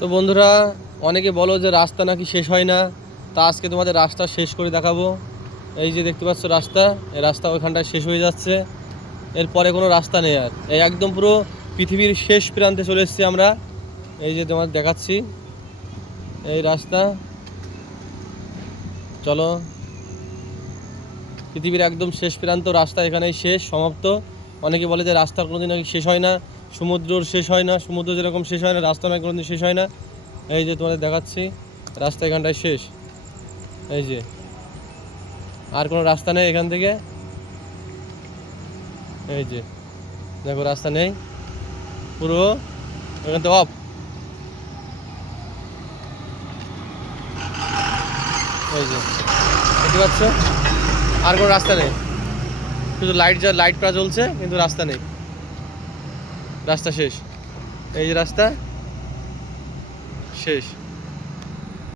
তো বন্ধুরা, অনেকে বলো যে রাস্তা নাকি শেষ হয় না। তা আজকে তোমাদের রাস্তা শেষ করে দেখাবো। এই যে দেখতে পাচ্ছ রাস্তা, এই রাস্তা ওইখানটায় শেষ হয়ে যাচ্ছে। এরপরে কোনো রাস্তা নেই আর, এই একদম পুরো পৃথিবীর শেষ প্রান্তে চলে এসেছি আমরা। এই যে তোমাদের দেখাচ্ছি এই রাস্তা। চলো, পৃথিবীর একদম শেষ প্রান্ত রাস্তা এখানেই শেষ সমাপ্ত। অনেকে বলে যে রাস্তার কোনোদিন নাকি শেষ হয় না, সমুদ্রর শেষ হয় না, সমুদ্র যেরকম শেষ হয় না রাস্তা নাকি কোনোদিন শেষ হয় না। এই যে তোমাদের দেখাচ্ছি রাস্তা এখানটায় শেষ। এই যে আর কোনো রাস্তা নেই এখান থেকে। এই যে দেখো রাস্তা নেই, পুরো এখান থেকে অফ। এই যে দেখতে পাচ্ছ, আর কোনো রাস্তা নেই, শুধু লাইট পাড়া জ্বলছে কিন্তু রাস্তা নেই, রাস্তা শেষ। এই যে রাস্তা শেষ।